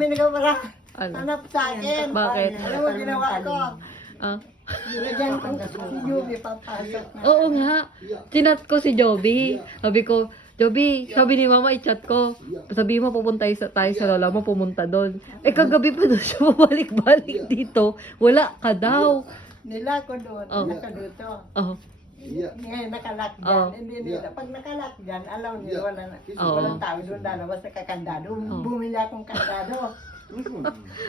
kami nagawala. Ano? Hanap sa akin. Bakit? Alam mo, ginawa ko. Ah? Nilagyan ko si Yubi papasok na. Oo nga. Chinat ko si Joby. Sabi ko, Joby, sabi ni mama, i-chat ko. Sabi mo, pupunta tayo sa lola mo, pumunta doon. Eh, kagabi pa doon siya bumalik-balik dito. Wala ka daw. Nila ko doon, Oh. nakaduto. Oh. Ngayon nakalak dyan. Oh. Hindi nila. Pag nakalak dyan, alam niyo, Oh. walang tao doon, lalabas na kakandado. Oh. Bumili akong kandado.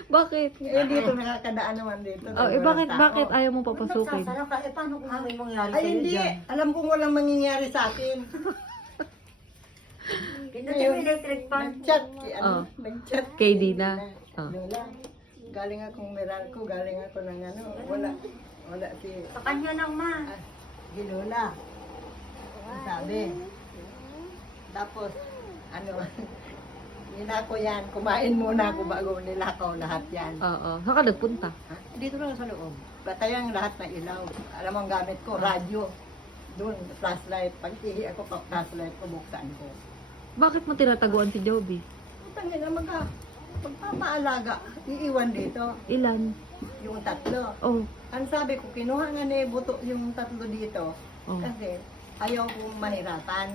Bakit? Eh, dito nakakadaan naman dito. Oh, eh, walang tao. bakit ayaw mo papasukin? Magsasara ka, eh paano kung may mangyari Ay, sa'yo hindi. dyan? Alam kong walang mangyayari sa atin. Pindutin mo electric fan. Nag-chat. Oh. Nag-chat. Kay Dina. Oh. Lola, galing akong Meralco, galing ako ng ano, wala si Sa kanya lang, ma. si Lola. Ang sabi. Tapos, ano, nilako yan, kumain muna ako bago nilakaw lahat yan. Oo. Saan ka nagpunta? Ha? Dito lang sa loob. Batayang lahat na ilaw. Alam mo ang gamit ko, radyo. Doon, flashlight. Pag ihi ako, flashlight ko, buksan ko. Bakit mo tinataguan si Joby? Tangin na magpapaalaga. Iiwan dito. Ilan? Yung tatlo. Oh. Ang sabi ko, kinuha nga ni Buto yung tatlo dito. Oh. Kasi ayaw kong mahirapan.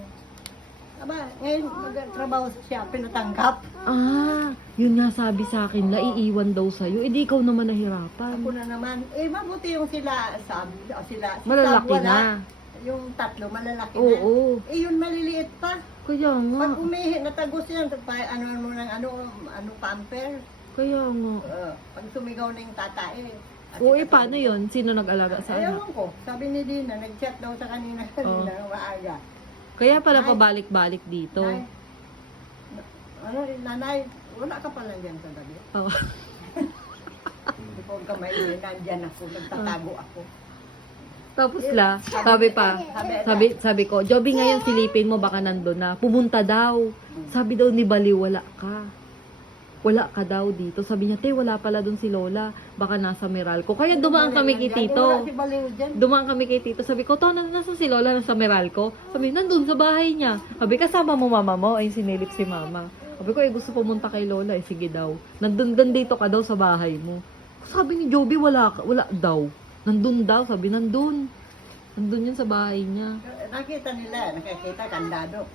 Aba, ngayon magtrabaho siya, pinatanggap. Ah, yun nga sabi sa akin, iiwan daw sa'yo. Eh, di ikaw naman nahirapan. Ako na naman, eh mabuti yung sila, sila. Si Malalaki Sab, wala. na. Yung tatlo, malalaki na. Oo. Eh yun, maliliit pa. Kaya nga. Pag umihi, natagos yan, ano mo ng ano, pamper. Kaya nga. Pag sumigaw na yung tatae. Oo, eh, paano yun? Sino nag-alaga sa anak? Ewan ko, sabi ni Dina, nag-chat daw sa kanina maaga. Kaya pala pabalik-balik dito. Nay, ano, nanay, wala ka pala dyan sa gabi. Oo. Hindi ko ka maiwi, nandyan ako, nagtatago ako. Tapos sabi pa, sabi ko, Joby ngayon silipin mo, baka nandun na. Pumunta daw. Sabi daw ni Bali, wala ka. Wala ka daw dito. Sabi niya, te, wala pala dun si Lola. Baka nasa Meralco. Kaya dumaan kami kay Wala Tito. si Baliw dyan. Dumaan kami kay Tito. Sabi ko, nasa si Lola, nasa Meralco. Sabi, nandun sa bahay niya. Sabi, kasama mo mama mo. Ay, sinilip si mama. Sabi ko, gusto pumunta kay Lola. Sige daw. Nandun dito ka daw sa bahay mo. Sabi ni Joby, wala daw. Nandun daw. Sabi, nandun. Nandun yun sa bahay niya. Nakita nila, nakakita, kandado.